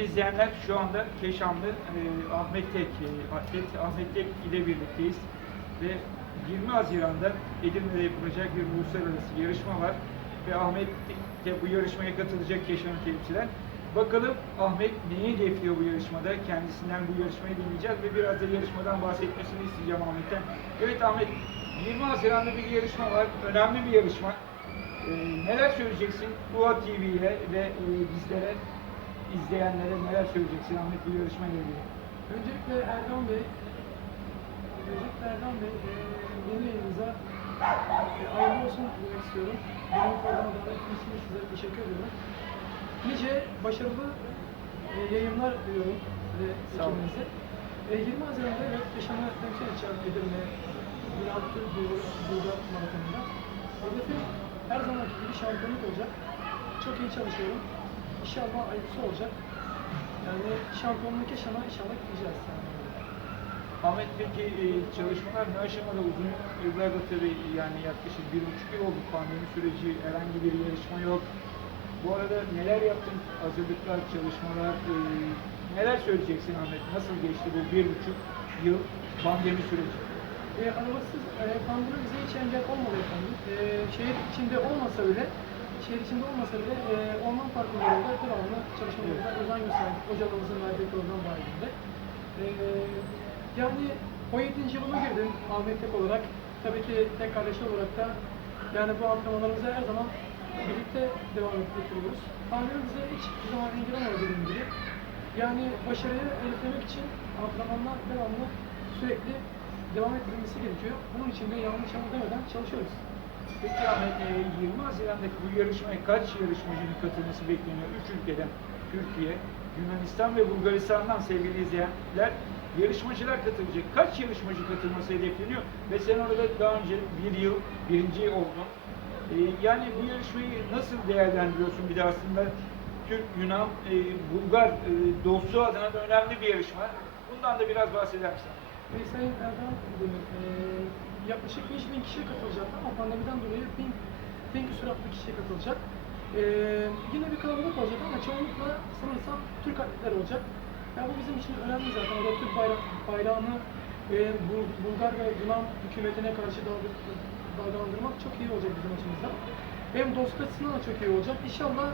Sevgili izleyenler şu anda Keşanlı e, Ahmet Tek, e, atlet Ahmet Tek ile birlikteyiz. Ve 20 Haziran'da Edirne'de yapılacak bir uluslararası yarışma var. Ve Ahmet de bu yarışmaya katılacak Keşan'ı temsilen. Bakalım Ahmet neyi hedefliyor bu yarışmada? Kendisinden bu yarışmayı dinleyeceğiz ve biraz da yarışmadan bahsetmesini isteyeceğim Ahmet'ten. Evet Ahmet, 20 Haziran'da bir yarışma var. Önemli bir yarışma. Ee, neler söyleyeceksin UA TV'ye ve e, bizlere, izleyenlere neler söyleyeceksin Ahmet bu yarışmayla ilgili? Öncelikle Erdoğan Bey, öncelikle Erdoğan Bey, e, yeni yayınınıza e, hayırlı olsun demek istiyorum. Benim programa davet ettiğiniz size teşekkür ediyorum. Nice başarılı e, yayınlar diliyorum size ekibinize. E, 20 Haziran'da evet yaşamı temsil edeceğim Edirne Yunan Türk Bulgar Maratonu'nda. Hedefim her zamanki gibi şampiyonluk olacak. Çok iyi çalışıyorum. İnşallah hayırlısı olacak. Yani şampiyonluk yaşama inşallah gideceğiz. Yani. Ahmet peki e, çalışmalar ne aşamada uzun yıllarda tabii yani yaklaşık bir buçuk yıl oldu pandemi süreci herhangi bir yarışma yok. Bu arada neler yaptın? Hazırlıklar, çalışmalar, e, neler söyleyeceksin Ahmet? Nasıl geçti bu bir buçuk yıl pandemi süreci? E, arabasız e, pandemi bize hiç engel olmadı efendim. E, şehir içinde olmasa bile, şehir içinde olmasa bile e, orman parklarında devamlı çalışmalarımıza özen gösterdik. Hocalarımızın verdiği program dahilinde. E, yani 17. yılıma girdim Ahmet Tek olarak. Tabii ki tek kardeşi olarak da yani bu antrenmanlarımıza her zaman birlikte devam ettiriyoruz. Pandemi bize hiç bir zaman olmadı dediğim gibi. Yani başarıyı hedeflemek için antrenmanlar devamlı sürekli devam ettirilmesi gerekiyor. Bunun için de yanlış demeden çalışıyoruz. Peki Ahmet, e, 20 Haziran'daki bu yarışmaya kaç yarışmacının katılması bekleniyor? Üç ülkeden, Türkiye, Yunanistan ve Bulgaristan'dan sevgili izleyenler yarışmacılar katılacak. Kaç yarışmacı katılması hedefleniyor? Ve sen orada daha önce bir yıl birinci oldun. E, yani bu yarışmayı nasıl değerlendiriyorsun? Bir de aslında Türk, Yunan, e, Bulgar e, dostluğu adına da önemli bir yarışma. Bundan da biraz bahseder misin? Ve Sayın Erdoğan eee yaklaşık 5000 kişi katılacak ama pandemiden dolayı 1000, 1000 küsur adlı kişi katılacak. Eee yine bir kalabalık olacak ama çoğunlukla sanırsam Türk atletler olacak. Ya bu bizim için önemli zaten. Orada Türk bayrak, bayrağını eee, Bul- Bulgar ve Yunan hükümetine karşı dalga- dalgalandırmak çok iyi olacak bizim açımızdan. Hem dostluk açısından da çok iyi olacak. İnşallah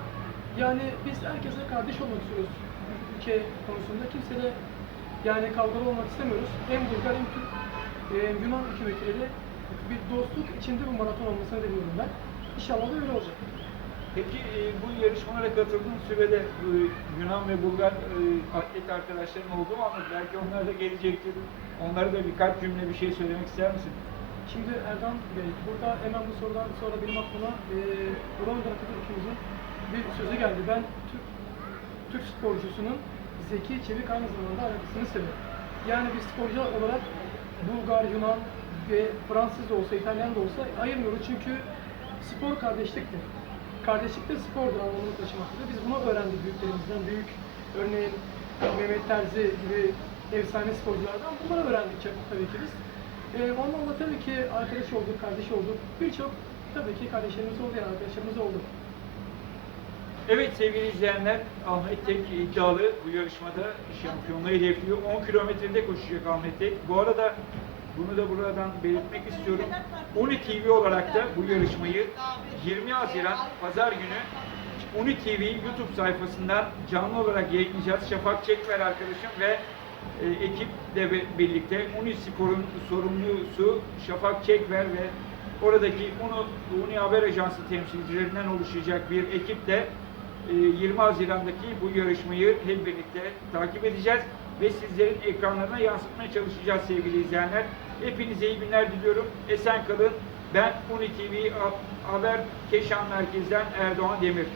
yani biz herkese kardeş olmak istiyoruz ülke konusunda. Kimseyle yani kavgalı olmak istemiyoruz. Hem Bulgar hem Türk e, Yunan hükümetleriyle bir dostluk içinde bu maraton olmasını diliyorum ben. İnşallah da öyle olacak. Peki e, bu yarışmalara katıldığın sürede e, Yunan ve Bulgar e, atlet arkadaşların oldu mu ama belki onlar da gelecektir. Onlara da birkaç cümle bir şey söylemek ister misin? Şimdi Erdoğan Bey, burada hemen bu sorudan sonra benim aklıma e, Rwanda ikimizin bir sözü geldi. Ben Türk, Türk sporcusunun zeki, çevik aynı zamanda alakasını severim. Yani bir sporcu olarak Bulgar, Yunan ve Fransız da olsa, İtalyan da olsa ayırmıyoruz çünkü spor kardeşliktir. Kardeşlik de spordur anlamını taşımaktadır. Biz bunu öğrendik büyüklerimizden. Büyük örneğin Mehmet Terzi gibi efsane sporculardan bunları öğrendik tabii ki biz. Ee, onlarla tabii ki arkadaş olduk, kardeş olduk. Birçok tabii ki kardeşlerimiz oldu yani arkadaşlarımız oldu. Evet sevgili izleyenler, Ahmet Tek iddialı bu yarışmada şampiyonluğu hedefliyor. 10 kilometrede koşacak Ahmet Tek. Bu arada bunu da buradan belirtmek istiyorum. Uni TV olarak da bu yarışmayı 20 Haziran Pazar günü Uni TV YouTube sayfasından canlı olarak yayınlayacağız. Şafak Çekver arkadaşım ve e, ekiple be- birlikte Uni Spor'un sorumlusu Şafak Çekver ve oradaki Uni, Uni Haber Ajansı temsilcilerinden oluşacak bir ekiple 20 Haziran'daki bu yarışmayı hep birlikte takip edeceğiz ve sizlerin ekranlarına yansıtmaya çalışacağız sevgili izleyenler. Hepinize iyi günler diliyorum. Esen kalın. Ben Uni TV Haber Keşan Merkez'den Erdoğan Demir.